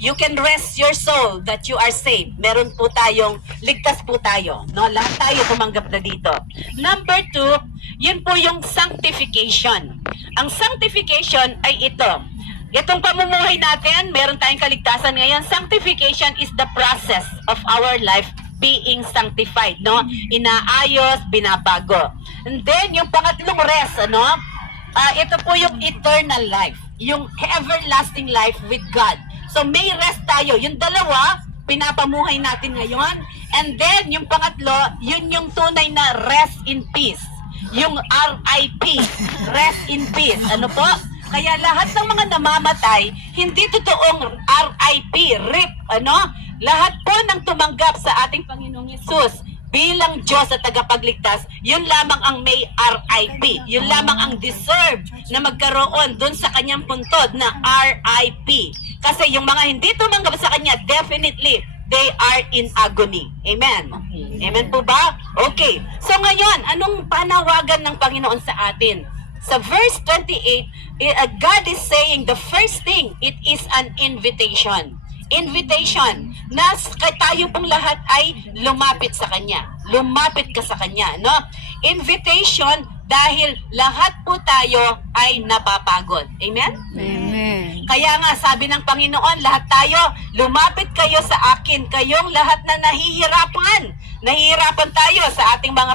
you can rest your soul that you are saved. Meron po tayong, ligtas po tayo. No? Lahat tayo tumanggap na dito. Number 2, yun po yung sanctification. Ang sanctification ay ito. Itong pamumuhay natin, meron tayong kaligtasan ngayon. Sanctification is the process of our life being sanctified, no? Inaayos, binabago. And then, yung pangatlong rest, ano? Ito po yung eternal life. Yung everlasting life with God. So, may rest tayo. Yung dalawa, pinapamuhay natin ngayon. And then, yung pangatlo, yun yung tunay na rest in peace. Yung RIP, rest in peace. Ano po? Kaya lahat ng mga namamatay, hindi totoong RIP, RIP, ano? Lahat po ng tumanggap sa ating Panginoong Yesus bilang Diyos at tagapagligtas, yun lamang ang may RIP. Yun lamang ang deserve na magkaroon dun sa kanyang puntod na RIP. Kasi yung mga hindi tumanggap sa kanya, definitely, they are in agony. Amen? Amen po ba? Okay. So ngayon, anong panawagan ng Panginoon sa atin? Sa verse 28, God is saying the first thing, it is an invitation. Invitation na tayo pong lahat ay lumapit sa Kanya. Lumapit ka sa Kanya, no? Invitation dahil lahat po tayo ay napapagod. Amen? Amen. Kaya nga sabi ng Panginoon, lahat tayo, lumapit kayo sa akin, kayong lahat na nahihirapan. Nahihirapan tayo sa ating mga